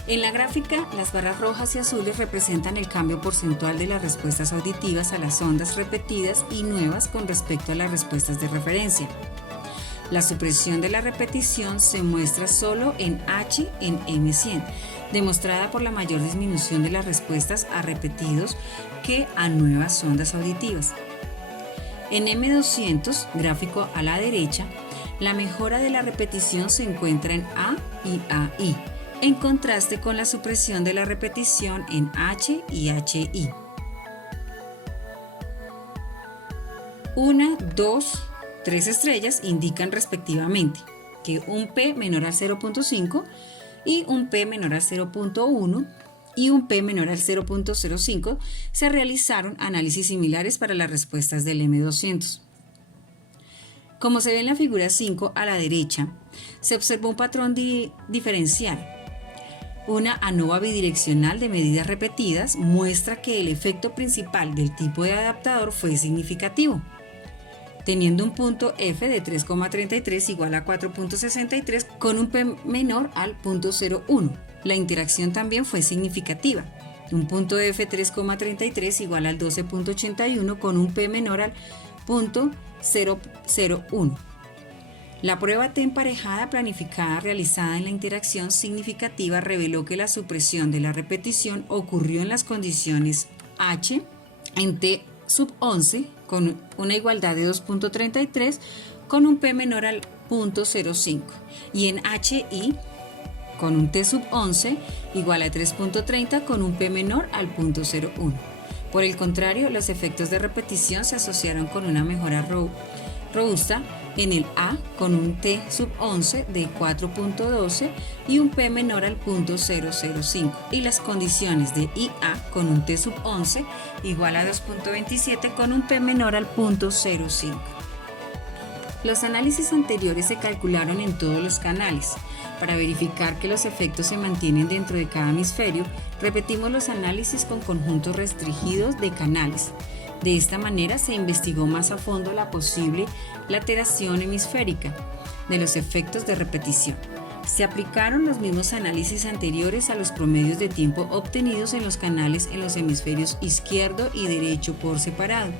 En la gráfica, las barras rojas y azules representan el cambio porcentual de las respuestas auditivas a las ondas repetidas y nuevas con respecto a las respuestas de referencia. La supresión de la repetición se muestra solo en H en M100, demostrada por la mayor disminución de las respuestas a repetidos que a nuevas ondas auditivas. En M200, gráfico a la derecha, la mejora de la repetición se encuentra en A y AI, en contraste con la supresión de la repetición en H y HI. 1, 2, 3 estrellas indican respectivamente que un P menor al 0.5 y un P menor al 0.1 y un P menor al 0.05 se realizaron análisis similares para las respuestas del M200. Como se ve en la figura 5 a la derecha, se observó un patrón diferencial. Una ANOVA bidireccional de medidas repetidas muestra que el efecto principal del tipo de adaptador fue significativo, teniendo un punto F de 3,33 igual a 4.63 con un P menor al 0.01. La interacción también fue significativa. Un punto F 3,33 igual al 12.81 con un P menor al 0.001. La prueba T emparejada planificada realizada en la interacción significativa reveló que la supresión de la repetición ocurrió en las condiciones H en T sub 11 con una igualdad de 2.33 con un P menor al 0.05 y en HI con un T sub 11 igual a 3.30 con un P menor al 0.01. Por el contrario, los efectos de repetición se asociaron con una mejora robusta en el A con un T sub 11 de 4.12 y un P menor al 0.005 y las condiciones de IA con un T sub 11 igual a 2.27 con un P menor al 0.05. Los análisis anteriores se calcularon en todos los canales. Para verificar que los efectos se mantienen dentro de cada hemisferio, repetimos los análisis con conjuntos restringidos de canales. De esta manera se investigó más a fondo la posible lateración hemisférica de los efectos de repetición. Se aplicaron los mismos análisis anteriores a los promedios de tiempo obtenidos en los canales en los hemisferios izquierdo y derecho por separado.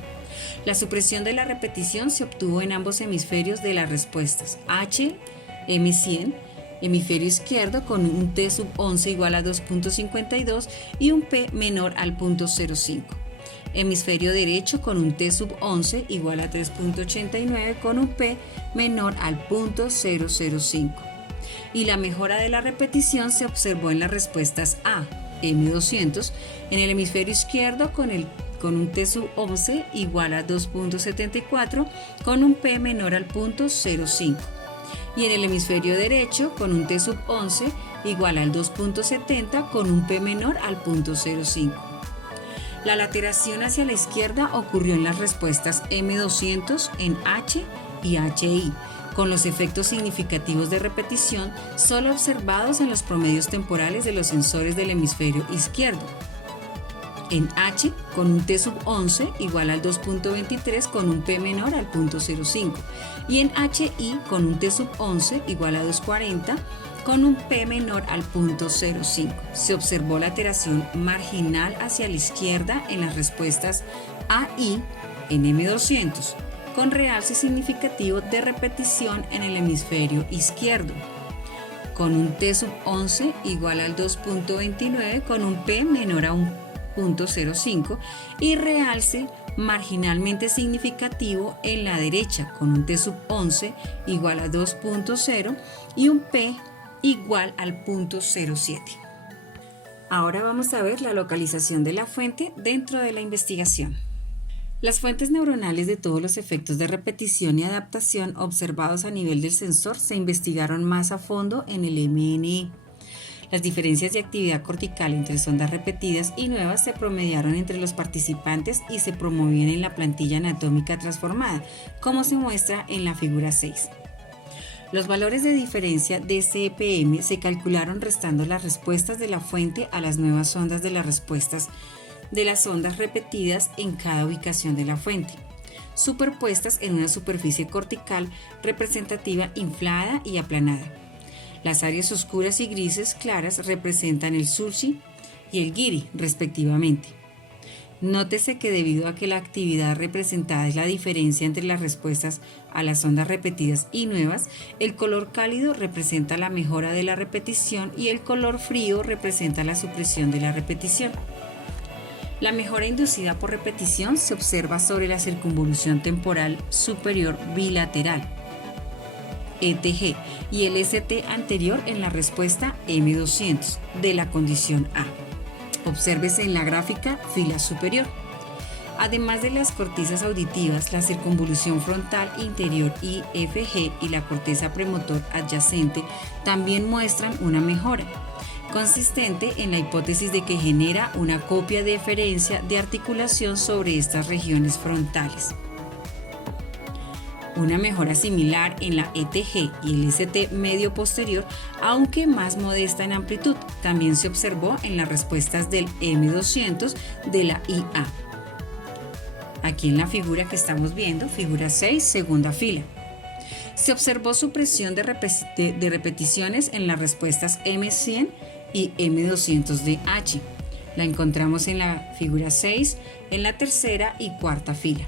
La supresión de la repetición se obtuvo en ambos hemisferios de las respuestas H, M100, hemisferio izquierdo con un T sub 11 igual a 2.52 y un P menor al 0.05. Hemisferio derecho con un T sub 11 igual a 3.89 con un P menor al 0.005. Y la mejora de la repetición se observó en las respuestas A, M200, en el hemisferio izquierdo con un T sub 11 igual a 2.74 con un P menor al 0.05. Y en el hemisferio derecho con un T sub 11 igual al 2.70 con un P menor al 0.05. La lateración hacia la izquierda ocurrió en las respuestas M200 en H y HI, con los efectos significativos de repetición solo observados en los promedios temporales de los sensores del hemisferio izquierdo. En H con un T sub 11 igual al 2.23 con un P menor al 0.05 y en HI con un T sub 11 igual a 2.40 con un P menor al 0.05. Se observó la alteración marginal hacia la izquierda en las respuestas AI en M200 con realce significativo de repetición en el hemisferio izquierdo, con un T sub 11 igual al 2.29 con un P menor a 0.05 y realce marginalmente significativo en la derecha con un T sub 11 igual a 2.0 y un P igual al 0.07. Ahora vamos a ver la localización de la fuente dentro de la investigación. Las fuentes neuronales de todos los efectos de repetición y adaptación observados a nivel del sensor se investigaron más a fondo en el MNE. Las diferencias de actividad cortical entre ondas repetidas y nuevas se promediaron entre los participantes y se promovían en la plantilla anatómica transformada, como se muestra en la figura 6. Los valores de diferencia de CPM se calcularon restando las respuestas de la fuente a las nuevas ondas de las respuestas de las ondas repetidas en cada ubicación de la fuente, superpuestas en una superficie cortical representativa inflada y aplanada. Las áreas oscuras y grises claras representan el sulci y el gyri, respectivamente. Nótese que debido a que la actividad representada es la diferencia entre las respuestas a las ondas repetidas y nuevas, el color cálido representa la mejora de la repetición y el color frío representa la supresión de la repetición. La mejora inducida por repetición se observa sobre la circunvolución temporal superior bilateral, ETG, y el ST anterior en la respuesta M200 de la condición A. Obsérvese en la gráfica fila superior. Además de las cortisas auditivas, la circunvolución frontal interior IFG y la corteza premotor adyacente también muestran una mejora, consistente en la hipótesis de que genera una copia de eferencia de articulación sobre estas regiones frontales. Una mejora similar en la ETG y el ST medio posterior, aunque más modesta en amplitud, también se observó en las respuestas del M200 de la IA. Aquí en la figura que estamos viendo, figura 6, segunda fila. Se observó supresión de repeticiones en las respuestas M100 y M200 de H. La encontramos en la figura 6, en la tercera y cuarta fila.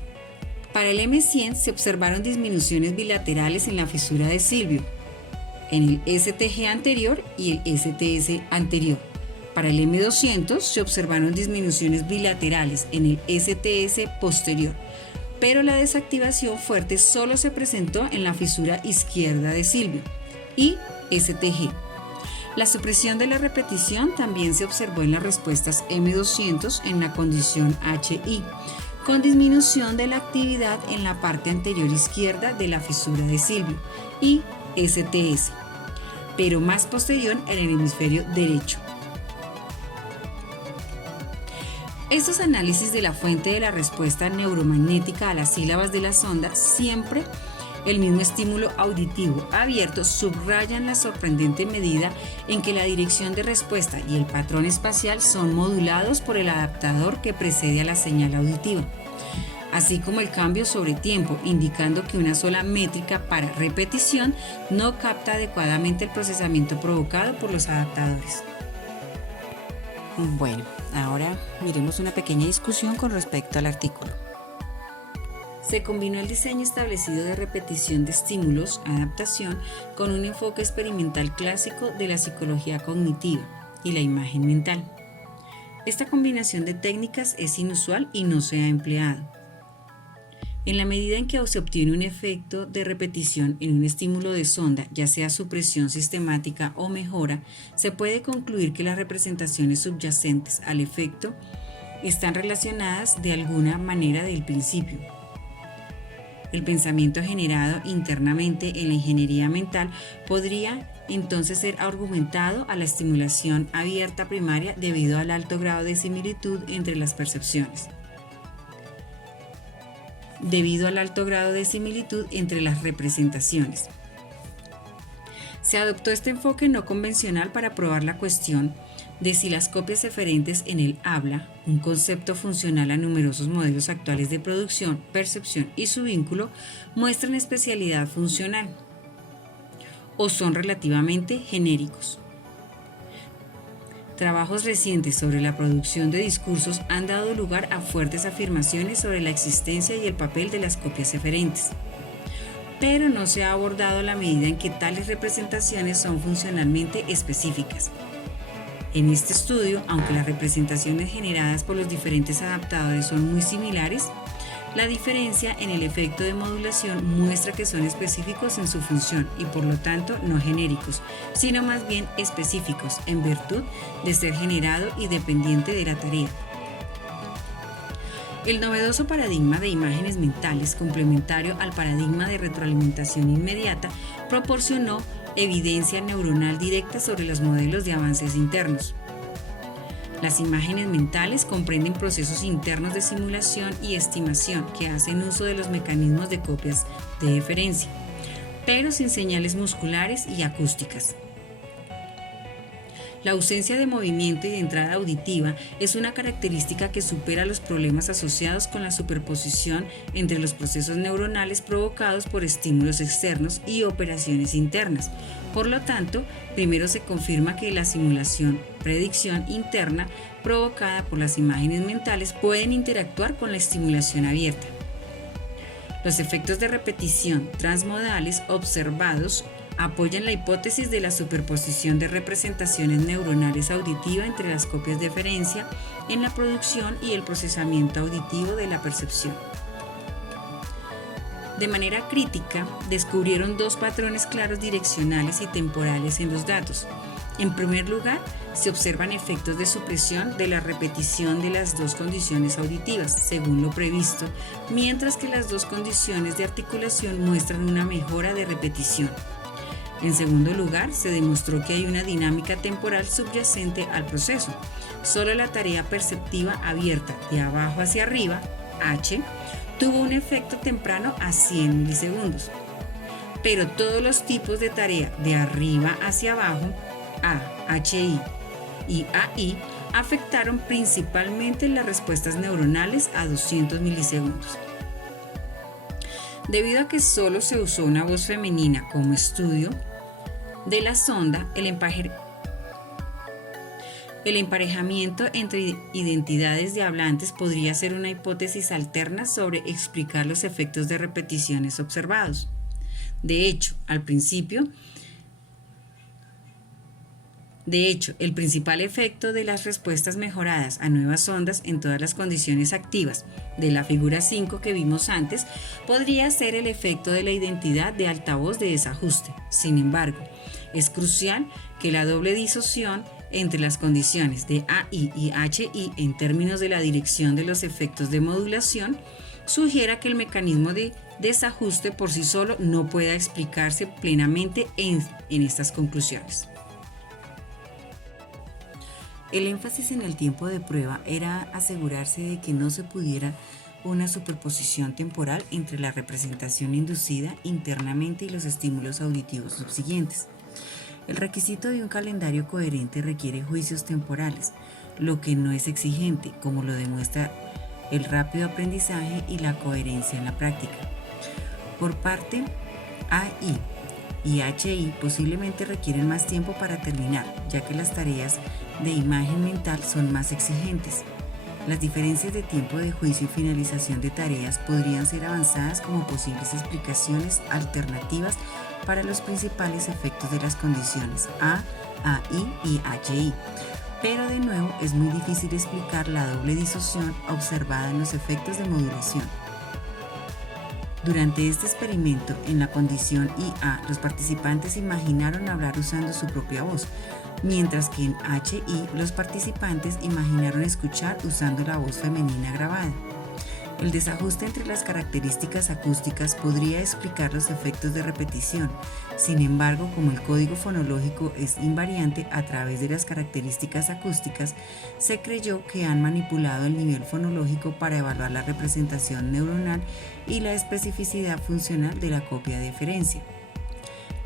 Para el M100 se observaron disminuciones bilaterales en la fisura de Silvio, en el STG anterior y el STS anterior, Para el M200 se observaron disminuciones bilaterales en el STS posterior, pero la desactivación fuerte solo se presentó en la fisura izquierda de Silvio y STG. La supresión de la repetición también se observó en las respuestas M200 en la condición HI, con disminución de la actividad en la parte anterior izquierda de la fisura de Silvio y STS, pero más posterior en el hemisferio derecho. Estos análisis de la fuente de la respuesta neuromagnética a las sílabas de la sonda, siempre el mismo estímulo auditivo abierto, subrayan la sorprendente medida en que la dirección de respuesta y el patrón espacial son modulados por el adaptador que precede a la señal auditiva, así como el cambio sobre tiempo, indicando que una sola métrica para repetición no capta adecuadamente el procesamiento provocado por los adaptadores. Bueno, ahora miremos una pequeña discusión con respecto al artículo. Se combinó el diseño establecido de repetición de estímulos, adaptación, con un enfoque experimental clásico de la psicología cognitiva y la imagen mental. Esta combinación de técnicas es inusual y no se ha empleado. En la medida en que se obtiene un efecto de repetición en un estímulo de sonda, ya sea supresión sistemática o mejora, se puede concluir que las representaciones subyacentes al efecto están relacionadas de alguna manera del principio. El pensamiento generado internamente en la ingeniería mental podría entonces ser argumentado a la estimulación abierta primaria debido al alto grado de similitud entre las percepciones. Debido al alto grado de similitud entre las representaciones. Se adoptó este enfoque no convencional para probar la cuestión de si las copias eferentes en el habla, un concepto funcional a numerosos modelos actuales de producción, percepción y su vínculo, muestran especialidad funcional o son relativamente genéricos. Trabajos recientes sobre la producción de discursos han dado lugar a fuertes afirmaciones sobre la existencia y el papel de las copias eferentes, pero no se ha abordado la medida en que tales representaciones son funcionalmente específicas. En este estudio, aunque las representaciones generadas por los diferentes adaptadores son muy similares, la diferencia en el efecto de modulación muestra que son específicos en su función y por lo tanto no genéricos, sino más bien específicos en virtud de ser generado y dependiente de la tarea. El novedoso paradigma de imágenes mentales, complementario al paradigma de retroalimentación inmediata, proporcionó evidencia neuronal directa sobre los modelos de avances internos. Las imágenes mentales comprenden procesos internos de simulación y estimación que hacen uso de los mecanismos de copias de eferencia, pero sin señales musculares y acústicas. La ausencia de movimiento y de entrada auditiva es una característica que supera los problemas asociados con la superposición entre los procesos neuronales provocados por estímulos externos y operaciones internas. Por lo tanto, primero se confirma que la predicción interna provocada por las imágenes mentales pueden interactuar con la estimulación abierta. Los efectos de repetición transmodales observados apoyan la hipótesis de la superposición de representaciones neuronales auditivas entre las copias de eferencia en la producción y el procesamiento auditivo de la percepción. De manera crítica, descubrieron dos patrones claros direccionales y temporales en los datos. En primer lugar, se observan efectos de supresión de la repetición de las dos condiciones auditivas, según lo previsto, mientras que las dos condiciones de articulación muestran una mejora de repetición. En segundo lugar, se demostró que hay una dinámica temporal subyacente al proceso. Solo la tarea perceptiva abierta de abajo hacia arriba, H, tuvo un efecto temprano a 100 milisegundos. Pero todos los tipos de tarea de arriba hacia abajo, A, HI y AI, afectaron principalmente las respuestas neuronales a 200 milisegundos. Debido a que solo se usó una voz femenina como estudio de la sonda, el emparejamiento entre identidades de hablantes podría ser una hipótesis alterna sobre explicar los efectos de repeticiones observados. De hecho, al principio, De hecho, el principal efecto de las respuestas mejoradas a nuevas ondas en todas las condiciones activas de la figura 5 que vimos antes podría ser el efecto de la identidad de altavoz de desajuste. Sin embargo, es crucial que la doble disociación entre las condiciones de AI y HI en términos de la dirección de los efectos de modulación sugiera que el mecanismo de desajuste por sí solo no pueda explicarse plenamente en estas conclusiones. El énfasis en el tiempo de prueba era asegurarse de que no se pudiera una superposición temporal entre la representación inducida internamente y los estímulos auditivos subsiguientes. El requisito de un calendario coherente requiere juicios temporales, lo que no es exigente, como lo demuestra el rápido aprendizaje y la coherencia en la práctica. Por parte AI y HI posiblemente requieren más tiempo para terminar, ya que las tareas de imagen mental son más exigentes. Las diferencias de tiempo de juicio y finalización de tareas podrían ser avanzadas como posibles explicaciones alternativas para los principales efectos de las condiciones A, AI y HI. Pero de nuevo es muy difícil explicar la doble disociación observada en los efectos de modulación. Durante este experimento, en la condición IA, los participantes imaginaron hablar usando su propia voz, mientras que en HI los participantes imaginaron escuchar usando la voz femenina grabada. El desajuste entre las características acústicas podría explicar los efectos de repetición. Sin embargo, como el código fonológico es invariante a través de las características acústicas, se creyó que han manipulado el nivel fonológico para evaluar la representación neuronal y la especificidad funcional de la copia de eferencia.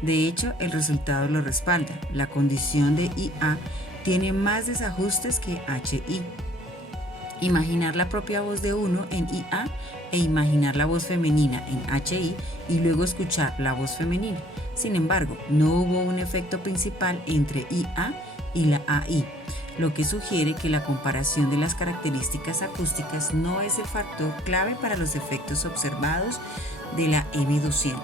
De hecho, el resultado lo respalda. La condición de IA tiene más desajustes que HI. Imaginar la propia voz de uno en IA e imaginar la voz femenina en HI y luego escuchar la voz femenina. Sin embargo, no hubo un efecto principal entre IA y la AI, lo que sugiere que la comparación de las características acústicas no es el factor clave para los efectos observados de la M200.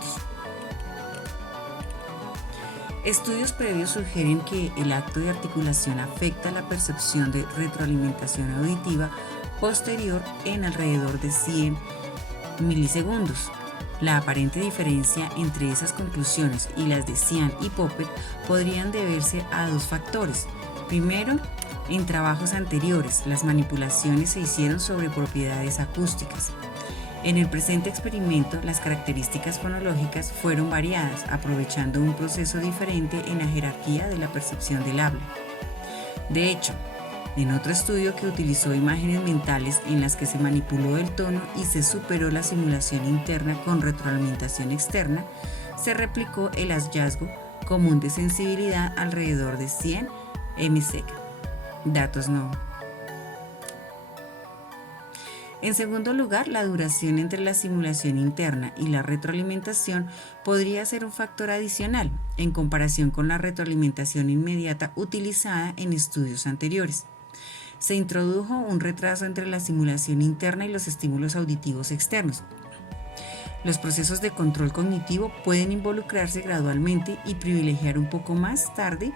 Estudios previos sugieren que el acto de articulación afecta la percepción de retroalimentación auditiva posterior en alrededor de 100 milisegundos. La aparente diferencia entre esas conclusiones y las de Cian y Poppet podrían deberse a dos factores. Primero, en trabajos anteriores, las manipulaciones se hicieron sobre propiedades acústicas. En el presente experimento, las características fonológicas fueron variadas, aprovechando un proceso diferente en la jerarquía de la percepción del habla. De hecho, en otro estudio que utilizó imágenes mentales en las que se manipuló el tono y se superó la simulación interna con retroalimentación externa, se replicó el hallazgo común de sensibilidad alrededor de 100 ms. Datos no. En segundo lugar, la duración entre la simulación interna y la retroalimentación podría ser un factor adicional en comparación con la retroalimentación inmediata utilizada en estudios anteriores. Se introdujo un retraso entre la simulación interna y los estímulos auditivos externos. Los procesos de control cognitivo pueden involucrarse gradualmente y privilegiar un poco más tarde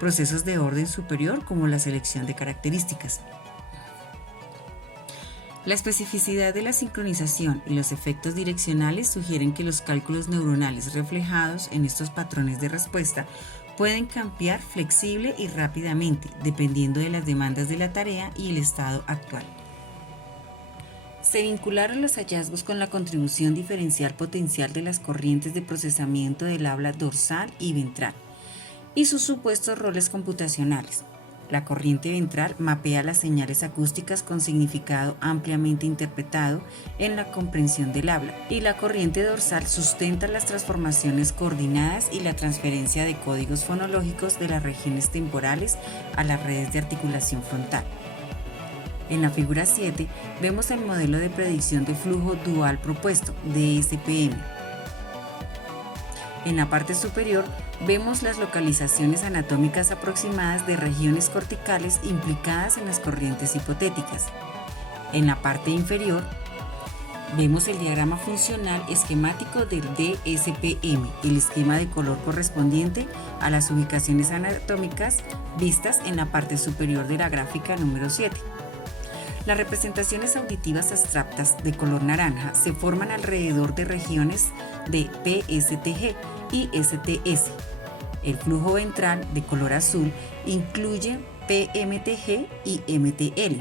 procesos de orden superior como la selección de características. La especificidad de la sincronización y los efectos direccionales sugieren que los cálculos neuronales reflejados en estos patrones de respuesta pueden cambiar flexible y rápidamente, dependiendo de las demandas de la tarea y el estado actual. Se vincularon los hallazgos con la contribución diferencial potencial de las corrientes de procesamiento del habla dorsal y ventral y sus supuestos roles computacionales. La corriente ventral mapea las señales acústicas con significado ampliamente interpretado en la comprensión del habla, y la corriente dorsal sustenta las transformaciones coordinadas y la transferencia de códigos fonológicos de las regiones temporales a las redes de articulación frontal. En la figura 7 vemos el modelo de predicción de flujo dual propuesto, DSPM. En la parte superior vemos las localizaciones anatómicas aproximadas de regiones corticales implicadas en las corrientes hipotéticas. En la parte inferior Vemos el diagrama funcional esquemático del DSPM, el esquema de color correspondiente a las ubicaciones anatómicas vistas en la parte superior de la gráfica número 7. Las representaciones auditivas abstractas de color naranja se forman alrededor de regiones de PSTG y STS. El flujo ventral de color azul incluye PMTG y MTL,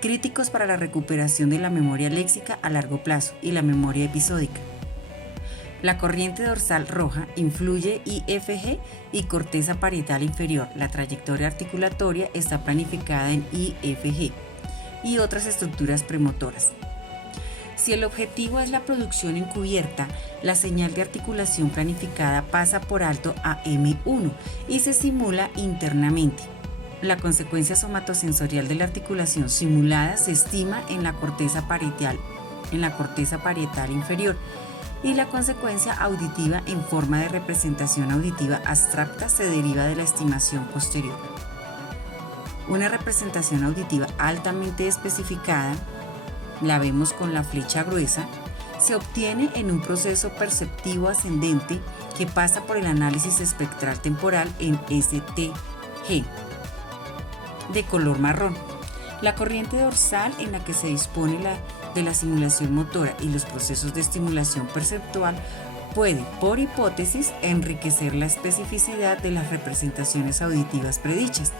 críticos para la recuperación de la memoria léxica a largo plazo y la memoria episódica. La corriente dorsal roja influye IFG y corteza parietal inferior. La trayectoria articulatoria está planificada en IFG y otras estructuras premotoras. Si el objetivo es la producción encubierta, la señal de articulación planificada pasa por alto a M1 y se simula internamente. La consecuencia somatosensorial de la articulación simulada se estima en la corteza parietal inferior, y la consecuencia auditiva en forma de representación auditiva abstracta se deriva de la estimación posterior. Una representación auditiva altamente especificada, la vemos con la flecha gruesa, se obtiene en un proceso perceptivo ascendente que pasa por el análisis espectral temporal en STG, de color marrón. La corriente dorsal en la que se dispone de la simulación motora y los procesos de estimulación perceptual puede, por hipótesis, enriquecer la especificidad de las representaciones auditivas predichas.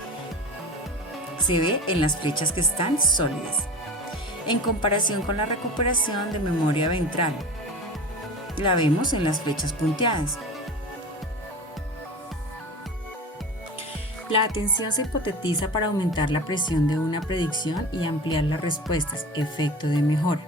Se ve en las flechas que están sólidas. En comparación con la recuperación de memoria ventral, la vemos en las flechas punteadas. La atención se hipotetiza para aumentar la presión de una predicción y ampliar las respuestas, efecto de mejora.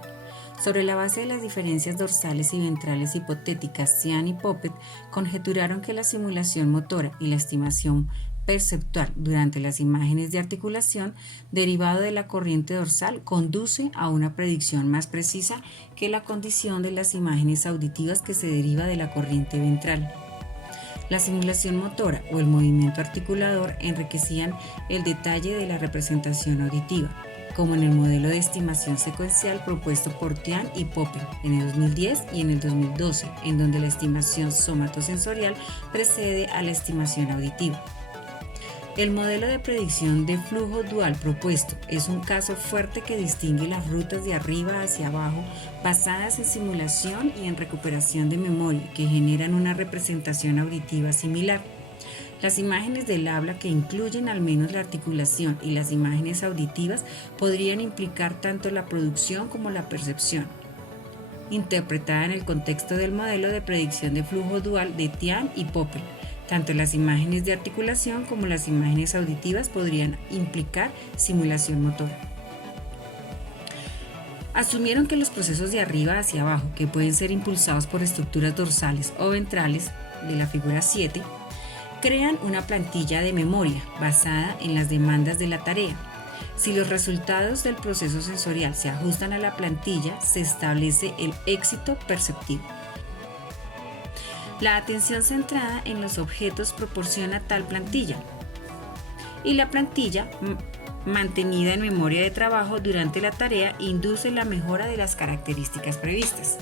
Sobre la base de las diferencias dorsales y ventrales hipotéticas, Cian y Poppet conjeturaron que la simulación motora y la estimación perceptual durante las imágenes de articulación derivado de la corriente dorsal conduce a una predicción más precisa que la condición de las imágenes auditivas que se deriva de la corriente ventral. La simulación motora o el movimiento articulador enriquecían el detalle de la representación auditiva, como en el modelo de estimación secuencial propuesto por Tian y Poppet en el 2010 y en el 2012, en donde la estimación somatosensorial precede a la estimación auditiva. El modelo de predicción de flujo dual propuesto es un caso fuerte que distingue las rutas de arriba hacia abajo basadas en simulación y en recuperación de memoria que generan una representación auditiva similar. Las imágenes del habla que incluyen al menos la articulación y las imágenes auditivas podrían implicar tanto la producción como la percepción, interpretada en el contexto del modelo de predicción de flujo dual de Tian y Poppet. Tanto las imágenes de articulación como las imágenes auditivas podrían implicar simulación motora. Asumieron que los procesos de arriba hacia abajo, que pueden ser impulsados por estructuras dorsales o ventrales, de la figura 7, crean una plantilla de memoria basada en las demandas de la tarea. Si los resultados del proceso sensorial se ajustan a la plantilla, se establece el éxito perceptivo. La atención centrada en los objetos proporciona tal plantilla, y la plantilla mantenida en memoria de trabajo durante la tarea induce la mejora de las características previstas.